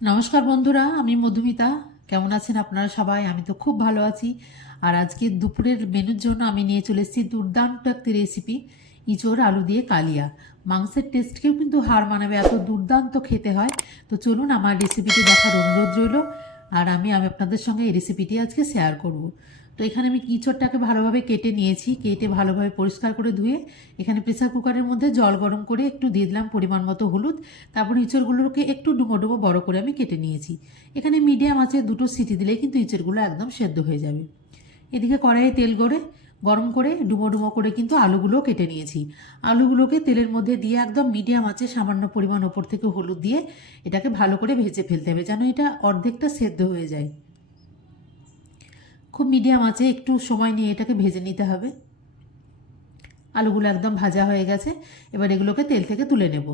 নমস্কার বন্ধুরা, আমি মধুমিতা। কেমন আছেন আপনারা সবাই? আমি তো খুব ভালো আছি। আর আজকে দুপুরের মেনুর জন্য আমি নিয়ে চলে এসেছি দুর্দান্ত একটি রেসিপি, ইঁচড় আলু দিয়ে কালিয়া। মাংসের টেস্টকেও কিন্তু হার মানাবে, এত দুর্দান্ত খেতে হয়। তো চলুন, আমার রেসিপিটি দেখার অনুরোধ রইল। আর আমি আপনাদের সঙ্গে এই রেসিপিটি আজকে শেয়ার করব। তো এখানে আমি ইঁচড়টাকে ভালোভাবে কেটে নিয়েছি, কেটে ভালোভাবে পরিষ্কার করে ধুয়ে এখানে প্রেসার কুকারের মধ্যে জল গরম করে একটু দিয়ে দিলাম পরিমাণ মতো হলুদ। তারপর ইঁচড়গুলোকে একটু ডুমো ডুমো বড় করে আমি কেটে নিয়েছি। এখানে মিডিয়াম আছে, দুটো সিটি দিলেই কিন্তু ইঁচড়গুলো একদম সেদ্ধ হয়ে যাবে। এদিকে কড়াইয়ে তেল গরম করে ডুমো ডুমো করে কিন্তু আলুগুলো কেটে নিয়েছি। আলুগুলোকে তেলের মধ্যে দিয়ে একদম মিডিয়াম আছে সামান্য পরিমাণ ওপর থেকে হলুদ দিয়ে এটাকে ভালো করে ভেজে ফেলতে হবে, যেন এটা অর্ধেকটা সেদ্ধ হয়ে যায়। খুব মিডিয়াম আছে, একটু সময় নিয়ে এটাকে ভেজে নিতে হবে। আলুগুলো একদম ভাজা হয়ে গেছে, এবার এগুলোকে তেল থেকে তুলে নেব।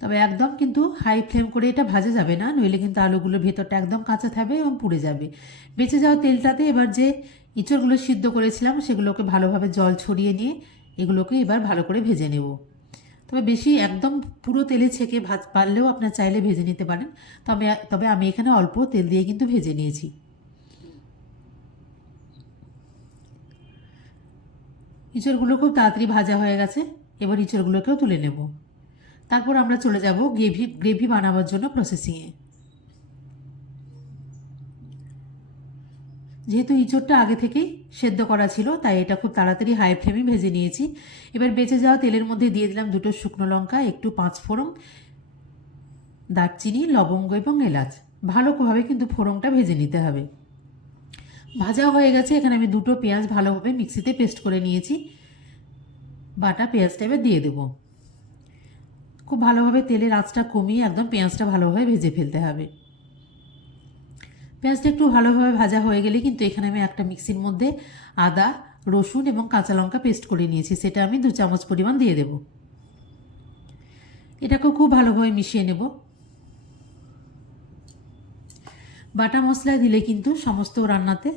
তবে একদম কিন্তু হাই ফ্লেম করে এটা ভাজা যাবে না, নইলে কিন্তু আলুগুলোর ভেতরটা একদম কাঁচা থাকবে এবং পুড়ে যাবে। বেঁচে যাওয়া তেলটাতে এবার যে ইঁচড়গুলো সিদ্ধ করেছিলাম সেগুলোকে ভালোভাবে জল ছড়িয়ে নিয়ে এগুলোকে এবার ভালো করে ভেজে নেব। তবে বেশি একদম পুরো তেলে ছেঁকে পারলেও আপনার চাইলে ভেজে নিতে পারেন। তবে আমি এখানে অল্প তেল দিয়ে কিন্তু ভেজে নিয়েছি। ইঁচড়গুলো খুব তাড়াতাড়ি ভাজা হয়ে গেছে, এবার ইঁচড়গুলোকেও তুলে নেব। তারপর আমরা চলে যাব গ্রেভি বানাবার জন্য প্রসেসিংয়ে। যেহেতু ইঁচড়টা আগে থেকেই সেদ্ধ করা ছিল, তাই এটা খুব তাড়াতাড়ি হাই ফ্লেমে ভেজে নিয়েছি। এবার বেঁচে যাওয়া তেলের মধ্যে দিয়ে দিলাম দুটো শুকনো লঙ্কা, একটু পাঁচফোড়ন, দারচিনি, লবঙ্গ এবং এলাচ। ভালোভাবে কিন্তু ফোড়নটা ভেজে নিতে হবে। ভাজা হয়ে গেছে, এখানে আমি দুটো পেঁয়াজ ভালোভাবে মিক্সিতে পেস্ট করে নিয়েছি। বাটা পেঁয়াজটা এবার দিয়ে দেবো। খুব ভালোভাবে তেলের আঁচটা কমিয়ে একদম পেঁয়াজটা ভালোভাবে ভেজে ফেলতে হবে। পেঁয়াজটা একটু ভালোভাবে ভাজা হয়ে গেলে কিন্তু এখানে আমি একটা মিক্সির মধ্যে আদা, রসুন এবং কাঁচা লঙ্কা পেস্ট করে নিয়েছি, সেটা আমি 2 চামচ পরিমাণ দিয়ে দেব। এটাকেও খুব ভালোভাবে মিশিয়ে নেব। বাটা মশলা দিলে কিন্তু সমস্ত রান্নাতে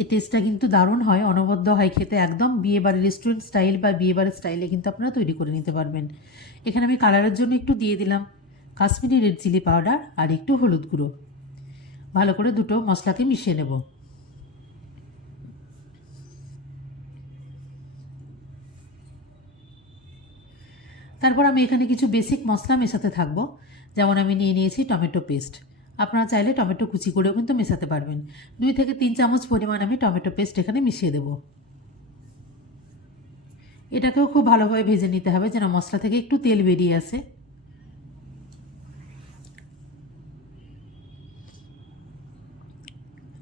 এই টেস্টটা কিন্তু দারুণ হয়, অনবদ্য হয় খেতে, একদম বিয়েবাড়ির রেস্টুরেন্ট স্টাইল বা বিয়েবাড়ির স্টাইলে কিন্তু আপনারা তৈরি করে নিতে পারবেন। এখানে আমি কালারের জন্য একটু দিয়ে দিলাম কাশ্মীরি রেড চিলি পাউডার আর একটু হলুদ গুঁড়ো। ভালো করে দুটো মশলাকে মিশিয়ে নেব। তারপর আমি এখানে কিছু বেসিক মশলা মেশাতে থাকবো। যেমন আমি নিয়ে নিয়েছি টমেটো পেস্ট। আপনারা চাইলে টমেটো কুচি করেও কিন্তু মেশাতে পারবেন। 2 থেকে 3 চামচ পরিমাণ আমি টমেটো পেস্ট এখানে মিশিয়ে দেব। এটাকেও খুব ভালোভাবে ভেজে নিতে হবে, যেন মশলা থেকে একটু তেল বেরিয়ে আসে।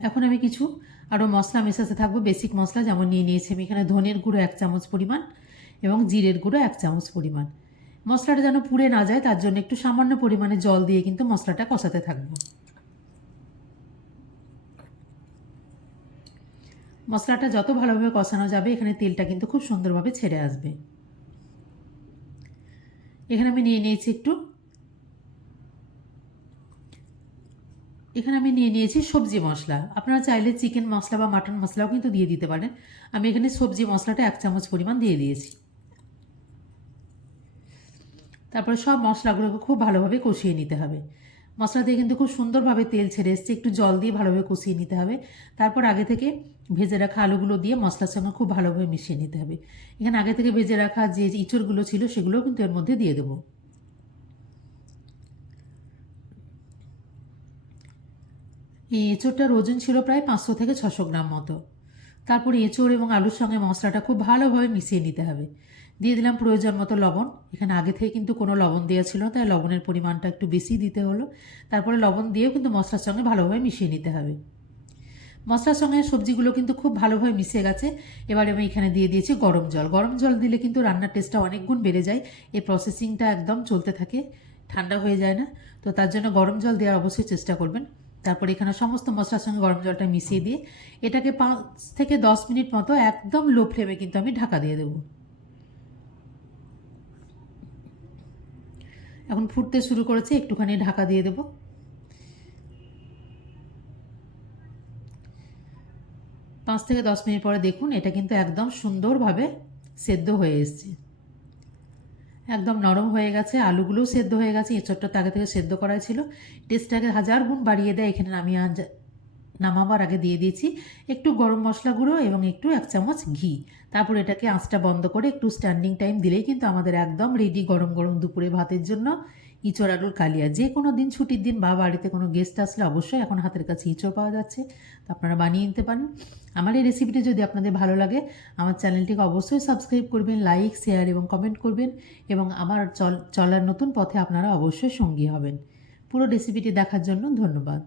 এখন আমি কিছু আরও মশলা মেশাতে থাকবো, বেসিক মশলা। যেমন নিয়ে নিয়েছি আমি এখানে ধনের গুঁড়ো 1 চামচ পরিমাণ এবং জিরের গুঁড়ো 1 চামচ পরিমাণ। মশলাটা যেন পুড়ে না যায় তার জন্য একটু সামান্য পরিমাণে জল দিয়ে কিন্তু মশলাটা কষাতে থাকবো। মশলাটা যত ভালোভাবে কষানো যাবে এখানে তেলটা কিন্তু খুব সুন্দরভাবে ছেড়ে আসবে। এখানে আমি নিয়ে নিয়েছি সবজি মশলা। আপনারা চাইলে চিকেন মশলা বা মাটন মশলাও কিন্তু দিয়ে দিতে পারেন। আমি এখানে সবজি মশলাটা 1 চামচ পরিমাণ দিয়ে দিয়েছি। তারপরে সব মশলাগুলোকে খুব ভালোভাবে কষিয়ে নিতে হবে। মশলা দিয়ে কিন্তু খুব সুন্দরভাবে তেল ছেড়ে এসছে, একটু জল দিয়ে ভালোভাবে কষিয়ে নিতে হবে। তারপর আগে থেকে ভেজে রাখা আলুগুলো দিয়ে মশলার সঙ্গে খুব ভালোভাবে মিশিয়ে নিতে হবে। এখানে আগে থেকে ভেজে রাখা যে ইঁচড়গুলো ছিল সেগুলোও কিন্তু এর মধ্যে দিয়ে দেবো। এই এঁচোড়টার ওজন ছিল প্রায় 500 থেকে 600 গ্রাম মতো। তারপর এঁচোড় এবং আলুর সঙ্গে মশলাটা খুব ভালোভাবে মিশিয়ে নিতে হবে। দিয়ে দিলাম প্রয়োজন মতো লবণ। এখানে আগে থেকে কিন্তু কোনো লবণ দেওয়া ছিল না, তাই লবণের পরিমাণটা একটু বেশি দিতে হলো। তারপরে লবণ দিয়েও কিন্তু মশলার সঙ্গে ভালোভাবে মিশিয়ে নিতে হবে। মশলার সঙ্গে সবজিগুলো কিন্তু খুব ভালোভাবে মিশে গেছে। এবারে আমি এখানে দিয়ে দিয়েছি গরম জল। গরম জল দিলে কিন্তু রান্নার টেস্টটা অনেক গুণ বেড়ে যায়। এই প্রসেসিংটা একদম চলতে থাকে, ঠান্ডা হয়ে যায় না। তো তার জন্য গরম জল দেওয়ার অবশ্যই চেষ্টা করবেন। তারপর এখানে সমস্ত মশলার সঙ্গে গরম জলটা মিশিয়ে দিয়ে এটাকে 5 থেকে 10 মিনিট মতো একদম লো ফ্লেমে কিন্তু আমি ঢাকা দিয়ে দেবো। এখন ফুটতে শুরু করেছে, একটুখানি ঢাকা দিয়ে দেবো। 5 থেকে 10 মিনিট পরে দেখুন এটা কিন্তু একদম সুন্দরভাবে সেদ্ধ হয়ে এসছে। একদম নরম হয়ে গেছে, আলুগুলোও সেদ্ধ হয়ে গেছে, এঁচোড়টা আগে থেকে সেদ্ধ করা ছিল। টেস্টটাকে হাজার গুণ বাড়িয়ে দেয়। এখানে আমি আজ নামাবার আগে দিয়ে দিয়েছি একটু গরম মশলা গুঁড়ো এবং একটু 1 চামচ ঘি। তারপর এটাকে আঁচটা বন্ধ করে একটু স্ট্যান্ডিং টাইম দিলেই কিন্তু আমাদের একদম রেডি গরম গরম দুপুরে ভাতের জন্য ইঁচড় আলুর কালিয়া। যে কোনো দিন ছুটির দিন বা বাড়িতে কোনো গেস্ট আসলে অবশ্যই এখন হাতের কাছে ইঁচড় পাওয়া যাচ্ছে, তো আপনারা বানিয়ে নিতে পারেন। আমার এই রেসিপিটি যদি আপনাদের ভালো লাগে আমার চ্যানেলটিকে অবশ্যই সাবস্ক্রাইব করবেন, লাইক শেয়ার এবং কমেন্ট করবেন, এবং আমার চলার নতুন পথে আপনারা অবশ্যই সঙ্গী হবেন। পুরো রেসিপিটি দেখার জন্য ধন্যবাদ।